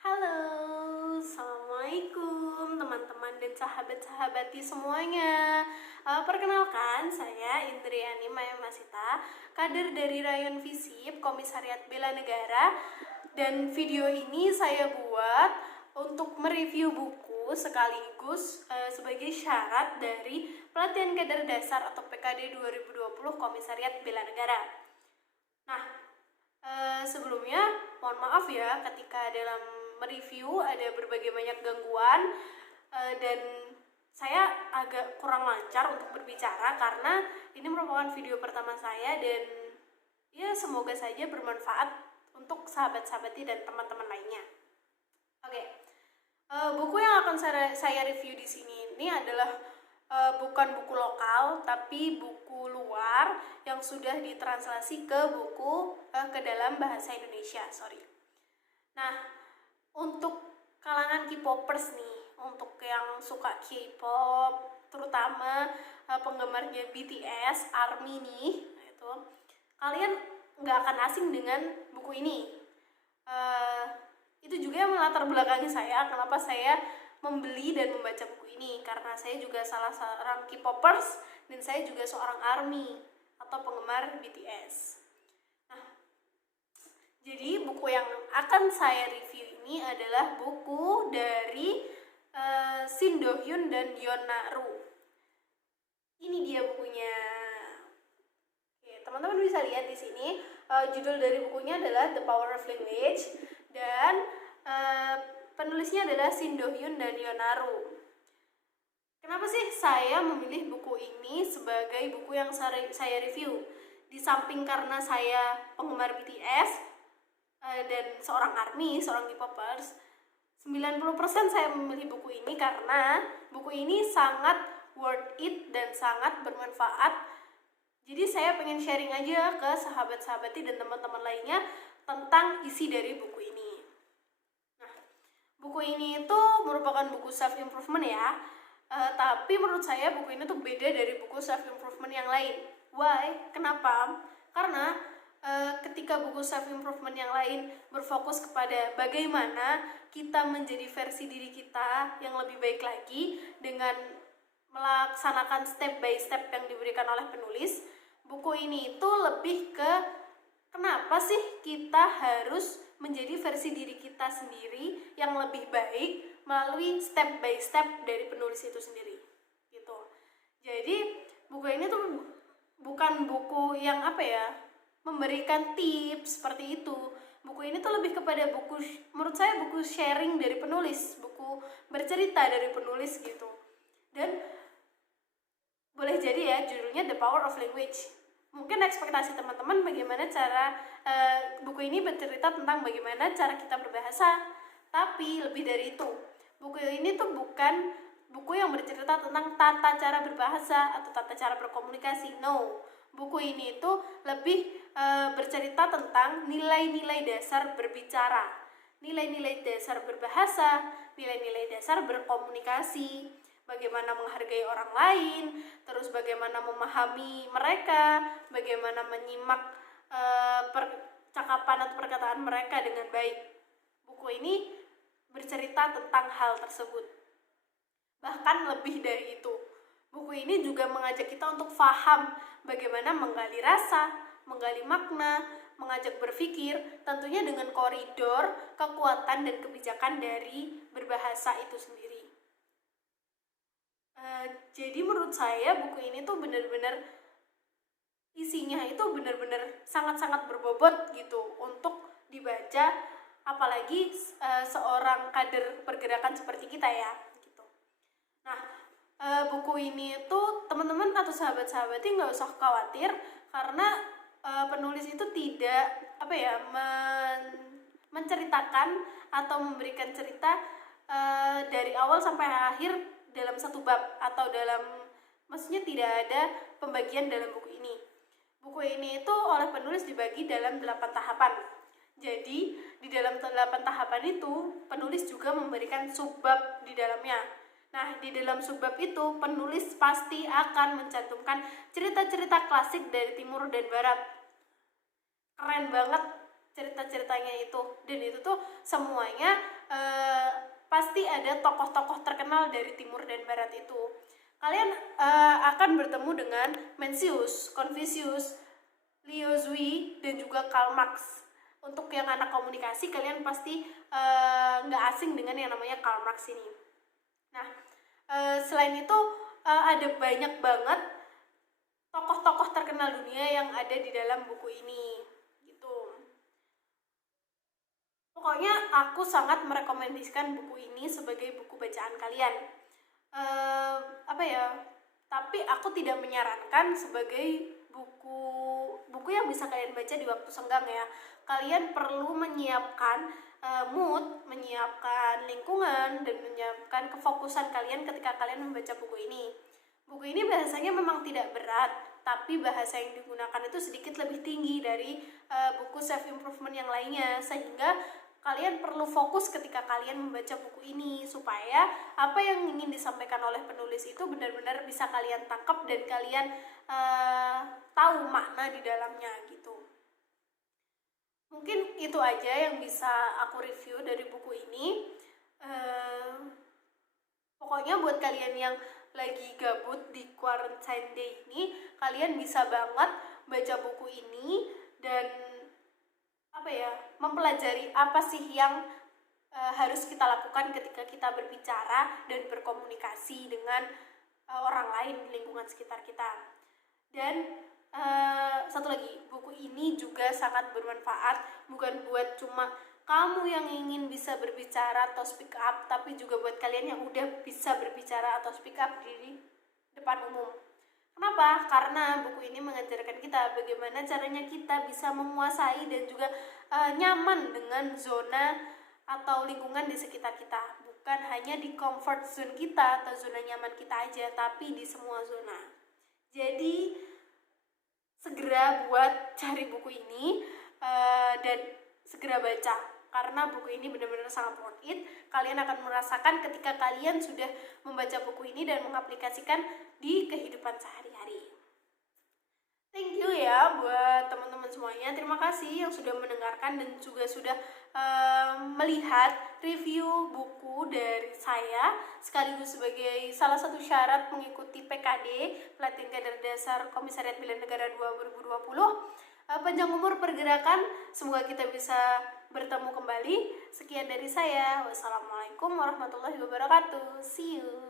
Halo, Assalamualaikum teman-teman dan sahabat-sahabati semuanya. Perkenalkan, saya Indriani Maya Masita, kader dari Rayon Visip Komisariat Bela Negara. Dan video ini saya buat untuk mereview buku sekaligus sebagai syarat dari Pelatihan Kader Dasar atau PKD 2020 Komisariat Bela Negara. Nah, sebelumnya mohon maaf ya ketika dalam mereview ada berbagai banyak gangguan dan saya agak kurang lancar untuk berbicara karena ini merupakan video pertama saya dan ya semoga saja bermanfaat untuk sahabat-sahabati dan teman-teman lainnya. Oke, buku yang akan saya review di sini ini adalah bukan buku lokal tapi buku luar yang sudah ditranslasi ke ke dalam bahasa Indonesia. Nah, untuk kalangan K-popers nih, untuk yang suka K-pop, terutama penggemarnya BTS, ARMY nih, itu kalian nggak akan asing dengan buku ini. Itu juga yang melatar belakangi saya kenapa saya membeli dan membaca buku ini, karena saya juga salah seorang K-popers dan saya juga seorang ARMY atau penggemar BTS. Nah, jadi buku yang akan saya review ini adalah buku dari Shin Do Hyun dan Yeon Na-ru. Ini dia bukunya. Oke, teman-teman bisa lihat di sini judul dari bukunya adalah The Power of Language dan penulisnya adalah Shin Do Hyun dan Yeon Na-ru. Kenapa sih saya memilih buku ini sebagai buku yang saya review? Di samping karena saya penggemar BTS dan seorang ARMY, seorang K-popers, 90% saya memilih buku ini karena buku ini sangat worth it dan sangat bermanfaat. Jadi saya pengen sharing aja ke sahabat-sahabati dan teman-teman lainnya tentang isi dari buku ini. Nah, buku ini itu merupakan buku self-improvement ya. Tapi menurut saya buku ini tuh beda dari buku self-improvement yang lain. Why? Kenapa? Karena ketika buku self-improvement yang lain berfokus kepada bagaimana kita menjadi versi diri kita yang lebih baik lagi dengan melaksanakan step by step yang diberikan oleh penulis, buku ini itu lebih ke kenapa sih kita harus menjadi versi diri kita sendiri yang lebih baik melalui step by step dari penulis itu sendiri gitu. Jadi buku ini tuh bukan buku yang memberikan tips seperti itu. Buku ini tuh lebih kepada menurut saya buku sharing dari penulis, buku bercerita dari penulis gitu. Dan boleh jadi ya judulnya The Power of Language. Mungkin ekspektasi teman-teman bagaimana cara buku ini bercerita tentang bagaimana cara kita berbahasa. Tapi lebih dari itu, buku ini tuh bukan buku yang bercerita tentang tata cara berbahasa atau tata cara berkomunikasi. No, buku ini itu lebih bercerita tentang nilai-nilai dasar berbicara, nilai-nilai dasar berbahasa, nilai-nilai dasar berkomunikasi, bagaimana menghargai orang lain, terus bagaimana memahami mereka, bagaimana menyimak percakapan atau perkataan mereka dengan baik. Buku ini bercerita tentang hal tersebut. Bahkan lebih dari itu, buku ini juga mengajak kita untuk paham bagaimana menggali rasa, menggali makna, mengajak berpikir, tentunya dengan koridor, kekuatan, dan kebijakan dari berbahasa itu sendiri. Jadi menurut saya buku ini tuh benar-benar isinya itu benar-benar sangat-sangat berbobot gitu untuk dibaca, apalagi seorang kader pergerakan seperti kita ya gitu. Nah, buku ini tuh teman-teman atau sahabat-sahabatnya nggak usah khawatir karena penulis itu tidak menceritakan atau memberikan cerita dari awal sampai akhir dalam satu bab atau maksudnya tidak ada pembagian dalam buku ini. Buku ini itu oleh penulis dibagi dalam 8 tahapan. Jadi di dalam 8 tahapan itu penulis juga memberikan subbab di dalamnya. Nah, di dalam subbab itu penulis pasti akan mencantumkan cerita-cerita klasik dari timur dan barat. Keren banget cerita-ceritanya itu, dan itu tuh semuanya pasti ada tokoh-tokoh terkenal dari timur dan barat itu. Kalian akan bertemu dengan Mencius, Confucius, Liu Zui, dan juga Karl Marx. Untuk yang anak komunikasi, kalian pasti nggak asing dengan yang namanya Karl Marx ini. Nah, selain itu ada banyak banget tokoh-tokoh terkenal dunia yang ada di dalam buku ini, gitu. Pokoknya aku sangat merekomendasikan buku ini sebagai buku bacaan kalian. Tapi aku tidak menyarankan sebagai buku yang bisa kalian baca di waktu senggang ya. Kalian perlu menyiapkan mood, menyiapkan lingkungan, dan menyiapkan kefokusan kalian ketika kalian membaca buku ini. Buku ini bahasanya memang tidak berat, tapi bahasa yang digunakan itu sedikit lebih tinggi dari buku self improvement yang lainnya, sehingga kalian perlu fokus ketika kalian membaca buku ini supaya apa yang ingin disampaikan oleh penulis itu benar-benar bisa kalian tangkap dan kalian tahu makna di dalamnya gitu. Mungkin itu aja yang bisa aku review dari buku ini. Pokoknya buat kalian yang lagi gabut di quarantine day ini, kalian bisa banget baca buku ini dan mempelajari apa sih yang harus kita lakukan ketika kita berbicara dan berkomunikasi dengan orang lain di lingkungan sekitar kita. Dan satu lagi, buku ini juga sangat bermanfaat, bukan buat cuma kamu yang ingin bisa berbicara atau speak up, tapi juga buat kalian yang udah bisa berbicara atau speak up di depan umum. Kenapa? Karena buku ini mengajarkan kita bagaimana caranya kita bisa menguasai dan juga nyaman dengan zona atau lingkungan di sekitar kita. Bukan hanya di comfort zone kita atau zona nyaman kita aja, tapi di semua zona. Jadi segera buat cari buku ini dan segera baca, karena buku ini benar-benar sangat worth it. Kalian akan merasakan ketika kalian sudah membaca buku ini dan mengaplikasikan di kehidupan sehari-hari. Thank you ya buat teman-teman semuanya. Terima kasih yang sudah mendengarkan dan juga sudah melihat review buku dari saya, sekaligus sebagai salah satu syarat mengikuti PKD, Pelatihan Kader Dasar Komisariat Bela Negara 2020. Panjang umur pergerakan, semoga kita bisa bertemu kembali. Sekian dari saya. Wassalamualaikum warahmatullahi wabarakatuh. See you.